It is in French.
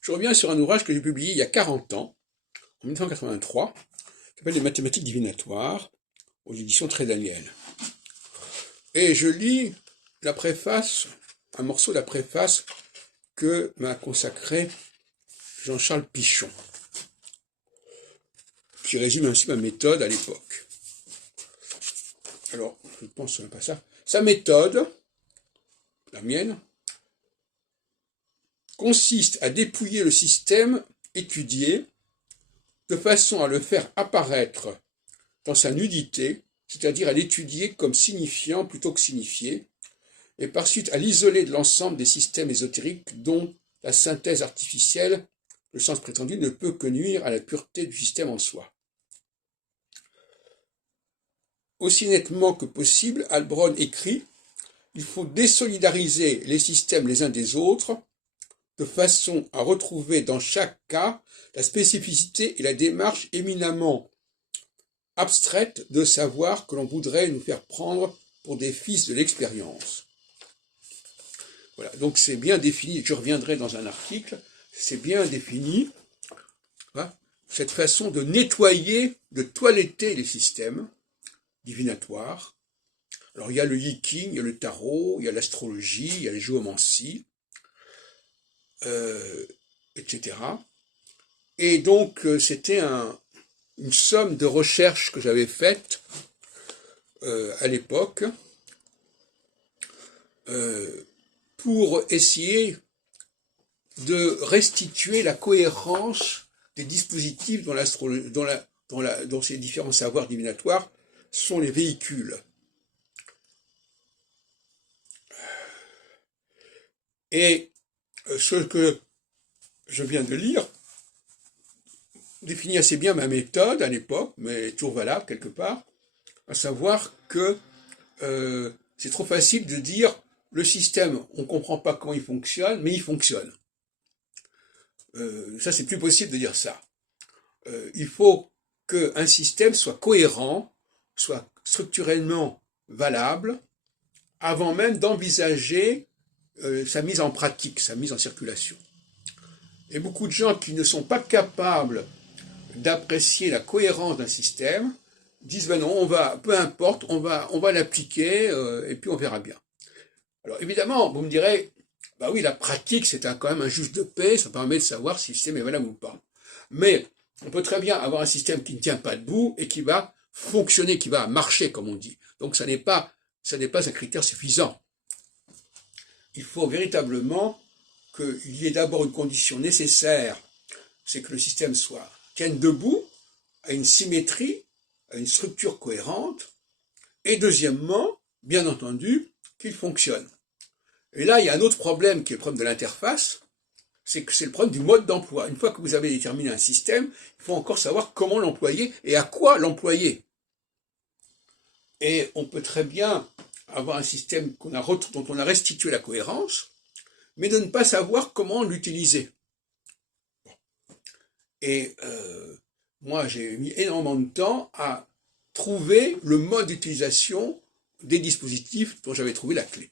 Je reviens sur un ouvrage que j'ai publié il y a 40 ans, en 1983, qui s'appelle Les mathématiques divinatoires, aux éditions Très Daniel. Et je lis la préface, un morceau de la préface que m'a consacré Jean-Charles Pichon, qui résume ainsi ma méthode à l'époque. Alors, je pense même pas ça. Sa méthode, la mienne, consiste à dépouiller le système étudié de façon à le faire apparaître dans sa nudité, c'est-à-dire à l'étudier comme signifiant plutôt que signifié, et par suite à l'isoler de l'ensemble des systèmes ésotériques dont la synthèse artificielle, le sens prétendu, ne peut que nuire à la pureté du système en soi. Aussi nettement que possible, Heilbronn écrit « Il faut désolidariser les systèmes les uns des autres, de façon à retrouver dans chaque cas la spécificité et la démarche éminemment abstraite de savoir que l'on voudrait nous faire prendre pour des fils de l'expérience. » Voilà, donc c'est bien défini, je reviendrai dans un article, c'est bien défini, hein, cette façon de nettoyer, de toiletter les systèmes divinatoires. Alors il y a le yiking, il y a le tarot, il y a l'astrologie, il y a la géomancie, etc. Et donc c'était une somme de recherches que j'avais faites à l'époque pour essayer de restituer la cohérence des dispositifs dont ces différents savoirs divinatoires sont les véhicules. Et ce que je viens de lire définit assez bien ma méthode à l'époque, mais toujours valable quelque part, à savoir que c'est trop facile de dire le système, on ne comprend pas comment il fonctionne, mais il fonctionne. Ça, c'est plus possible de dire ça. Il faut qu'un système soit cohérent, soit structurellement valable, avant même d'envisager sa mise en pratique, sa mise en circulation. Et beaucoup de gens qui ne sont pas capables d'apprécier la cohérence d'un système disent ben non, peu importe, on va l'appliquer et puis on verra bien. Alors évidemment, vous me direz, bah oui, la pratique c'est quand même un juge de paix, ça permet de savoir si le système est valable ou pas. Mais on peut très bien avoir un système qui ne tient pas debout et qui va fonctionner, qui va marcher comme on dit. Donc ça n'est pas un critère suffisant. Il faut véritablement qu'il y ait d'abord une condition nécessaire, c'est que le système tienne debout, à une symétrie, à une structure cohérente, et deuxièmement, bien entendu, qu'il fonctionne. Et là, il y a un autre problème qui est le problème de l'interface, c'est que c'est le problème du mode d'emploi. Une fois que vous avez déterminé un système, il faut encore savoir comment l'employer et à quoi l'employer. Et on peut très bien avoir un système dont on a restitué la cohérence, mais de ne pas savoir comment l'utiliser. Et moi, j'ai mis énormément de temps à trouver le mode d'utilisation des dispositifs dont j'avais trouvé la clé.